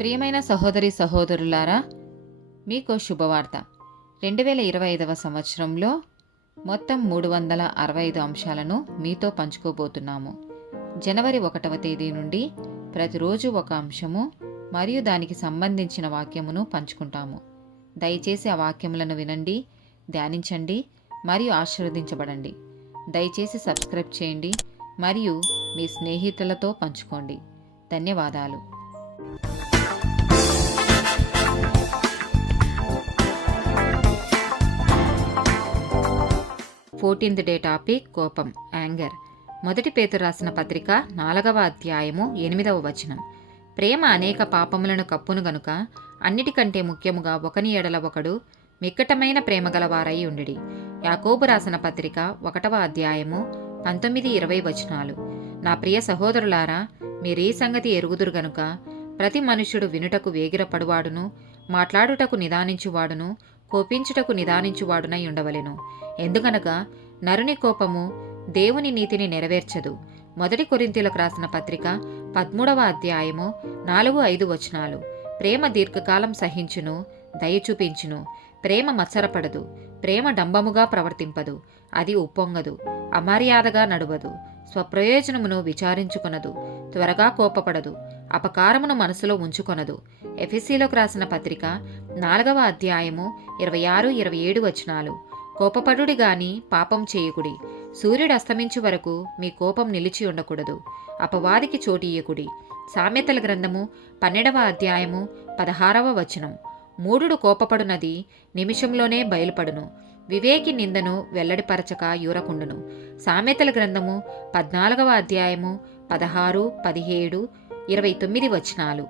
ప్రియమైన సహోదరి సహోదరులారా, మీకు శుభవార్త. 2025 సంవత్సరంలో మొత్తం 365 అంశాలను మీతో పంచుకోబోతున్నాము. జనవరి 1వ తేదీ నుండి ప్రతిరోజు ఒక అంశము మరియు దానికి సంబంధించిన వాక్యమును పంచుకుంటాము. దయచేసి ఆ వాక్యములను వినండి, ధ్యానించండి మరియు ఆశీర్వదించబడండి. దయచేసి సబ్స్క్రైబ్ చేయండి మరియు మీ స్నేహితులతో పంచుకోండి. ధన్యవాదాలు. 14th డే టాపిక్ కోపం, యాంగర్. మొదటి పేతురు రాసిన పత్రిక 4వ అధ్యాయము 8వ వచనం. ప్రేమ అనేక పాపములను కప్పును గనుక అన్నిటికంటే ముఖ్యముగా ఒకని ఎడల ఒకడు మిక్కటమైన ప్రేమ గలవారై ఉండిడి. యాకోబు రాసిన పత్రిక 1వ అధ్యాయము 19-20 వచనాలు. నా ప్రియ సహోదరులారా, మీరీ సంగతి ఎరుగుదురు గనుక ప్రతి మనుష్యుడు వినుటకు వేగిరపడువాడును, మాట్లాడుటకు నిదానించువాడును, కోపించుటకు నిదానించువాడునై ఉండవలెను. ఎందుకనగా నరుని కోపము దేవుని నీతిని నెరవేర్చదు. మొదటి కొరింథీయులకు రాసిన పత్రిక 13వ అధ్యాయము 4-5 వచనాలు. ప్రేమ దీర్ఘకాలం సహించును, దయ చూపించును. ప్రేమ మత్సరపడదు. ప్రేమ డంబముగా ప్రవర్తింపదు. అది ఉప్పొంగదు, అమర్యాదగా నడువదు, స్వప్రయోజనమును విచారించుకొనదు, త్వరగా కోపపడదు, అపకారమును మనసులో ఉంచుకొనదు. ఎఫెసీయులకు రాసిన పత్రిక 4వ అధ్యాయము 26-27 వచనాలు. కోపపడుడి గాని పాపం చేయకుడి. సూర్యుడు అస్తమించు వరకు మీ కోపం నిలిచి ఉండకూడదు. అపవాదికి చోటియ్యకుడి. సామెతల గ్రంథము 12వ అధ్యాయము 16వ వచనం. మూఢుడు కోపపడునది నిమిషంలోనే బయలుపడును. వివేకి నిందను వెల్లడిపరచక యూరకుండును. సామెతల గ్రంథము 14వ అధ్యాయము 16, 17, 29 వచనాలు.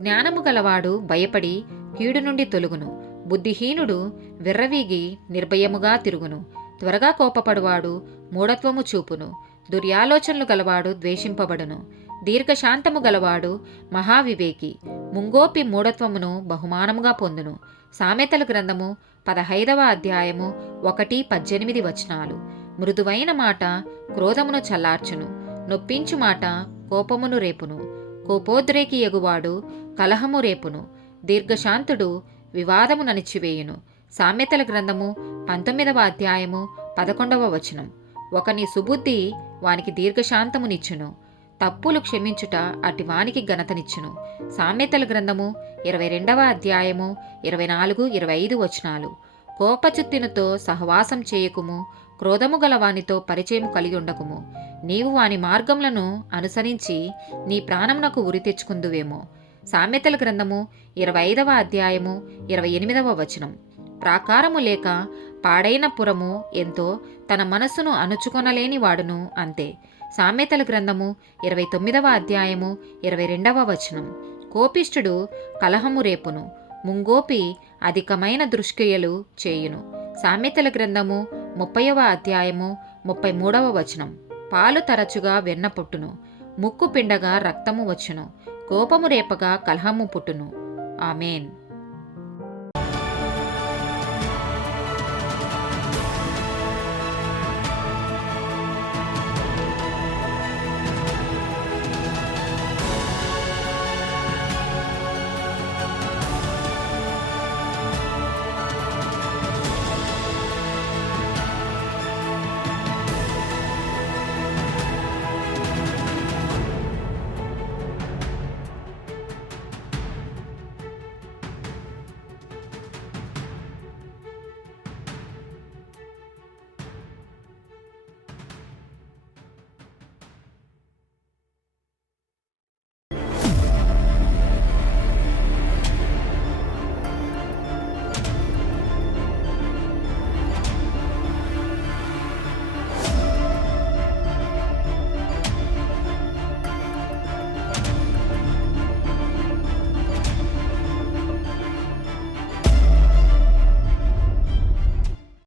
జ్ఞానము గలవాడు భయపడి కీడు నుండి తొలుగును. బుద్ధిహీనుడు విర్రవీగి నిర్భయముగా తిరుగును. త్వరగా కోపపడువాడు మూఢత్వము చూపును. దుర్యాలోచనలు గలవాడు ద్వేషింపబడును. దీర్ఘశాంతము గలవాడు మహావివేకి. ముంగోపి మూఢత్వమును బహుమానముగా పొందును. సామెతల గ్రంథము 15వ అధ్యాయము 1-18 వచనాలు. మృదువైన మాట క్రోధమును చల్లార్చును. నొప్పించు మాట కోపమును రేపును. కోపోద్రేకి ఎగువాడు కలహము రేపును. దీర్ఘశాంతుడు వివాదము నణిచివేయును. సామెతల గ్రంథము 19వ అధ్యాయము 11వ వచనం. ఒకని సుబుద్ధి వానికి దీర్ఘశాంతమునిచ్చును. తప్పులు క్షమించుట అటి వానికి ఘనతనిచ్చును. సామెతల గ్రంథము 22వ అధ్యాయము 24-25 వచనాలు. కోపచుత్తినతో సహవాసం చేయకుము. క్రోధము గల వానితో పరిచయము కలిగి ఉండకుము. నీవు వాని మార్గములను అనుసరించి నీ ప్రాణమునకు ఉరి తెచ్చుకుందువేమో. సామెతల గ్రంథము 25వ అధ్యాయము 28వ వచనం. ప్రాకారము లేక పాడైన పురము ఎంతో తన మనస్సును అణుచుకొనలేని వాడును అంతే. సామెతల గ్రంథము 29వ అధ్యాయము 22వ వచనం. కోపిష్ఠుడు కలహము రేపును. ముంగోపి అధికమైన దుష్క్రియలు చేయును. సామెతల గ్రంథము 30వ అధ్యాయము 33వ వచనం. పాలు తరచుగా వెన్న పుట్టును. ముక్కు పిండగా రక్తము వచ్చును. కోపము రేపగా కలహము పుట్టును. ఆమేన్.